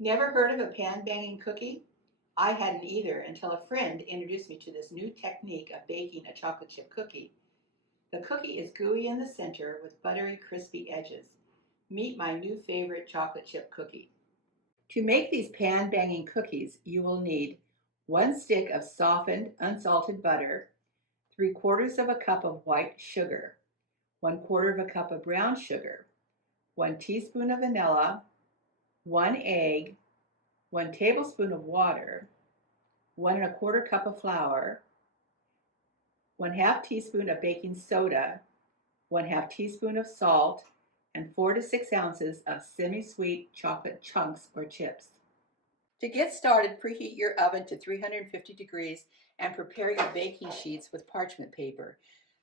Never heard of a pan banging cookie? I hadn't either until a friend introduced me to this new technique of baking a chocolate chip cookie. The cookie is gooey in the center with buttery, crispy edges. Meet my new favorite chocolate chip cookie. To make these pan banging cookies, you will need 1 stick of softened, unsalted butter, 3/4 of a cup of white sugar, 1/4 of a cup of brown sugar, 1 teaspoon of vanilla, 1 egg, 1 tablespoon of water, 1 1/4 cup of flour, 1/2 teaspoon of baking soda, 1/2 teaspoon of salt, and 4 to 6 ounces of semi-sweet chocolate chunks or chips. To get started, preheat your oven to 350 degrees and prepare your baking sheets with parchment paper.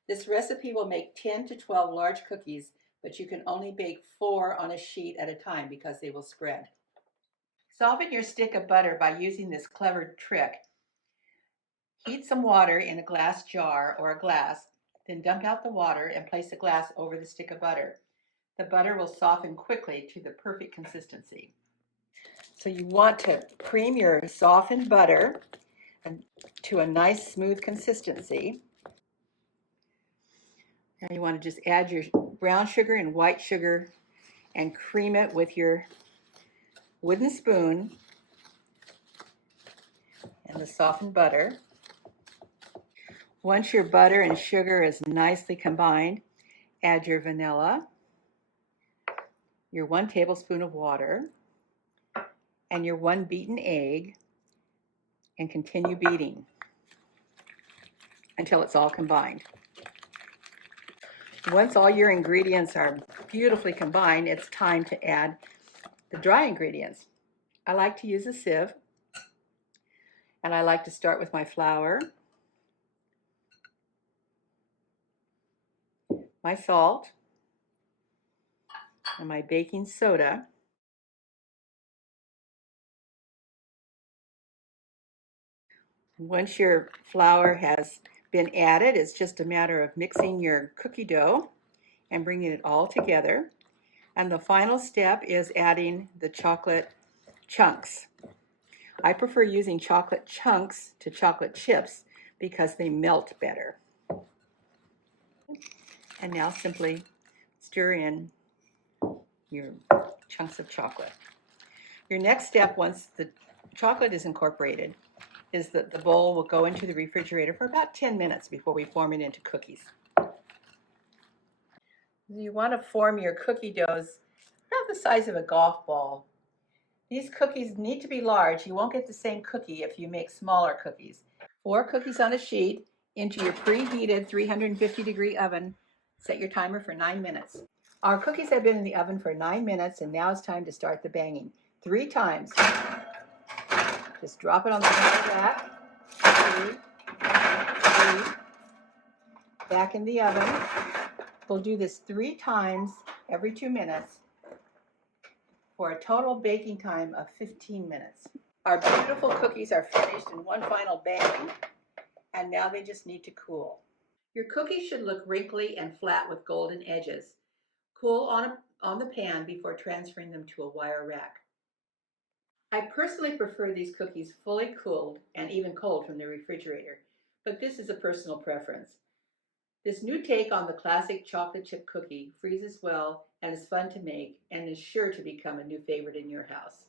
This recipe will make 10 to 12 large cookies, but you can only bake 4 on a sheet at a time because they will spread. Soften your stick of butter by using this clever trick. Heat some water in a glass jar or a glass, then dump out the water and place the glass over the stick of butter. The butter will soften quickly to the perfect consistency. So you want to cream your softened butter to a nice smooth consistency. Now you want to just add your brown sugar and white sugar and cream it with your wooden spoon and the softened butter. Once your butter and sugar is nicely combined, add your vanilla, your 1 tablespoon of water, and your 1 beaten egg, and continue beating until it's all combined. Once all your ingredients are beautifully combined, it's time to add the dry ingredients. I like to use a sieve, and I like to start with my flour, my salt, and my baking soda. Once your flour has been added, it's just a matter of mixing your cookie dough and bringing it all together. And the final step is adding the chocolate chunks. I prefer using chocolate chunks to chocolate chips because they melt better. And now simply stir in your chunks of chocolate. Your next step, once the chocolate is incorporated, is that the bowl will go into the refrigerator for about 10 minutes before we form it into cookies. You want to form your cookie doughs about the size of a golf ball. These cookies need to be large. You won't get the same cookie if you make smaller cookies. 4 cookies on a sheet into your preheated 350-degree oven. Set your timer for 9 minutes. Our cookies have been in the oven for 9 minutes, and now it's time to start the banging. 3 times. Just drop it on the back. 2, 3. Back in the oven. We'll do this 3 times every 2 minutes for a total baking time of 15 minutes. Our beautiful cookies are finished in one final bang, and now they just need to cool. Your cookies should look wrinkly and flat with golden edges. Cool on the pan before transferring them to a wire rack. I personally prefer these cookies fully cooled and even cold from the refrigerator, but this is a personal preference. This new take on the classic chocolate chip cookie freezes well and is fun to make and is sure to become a new favorite in your house.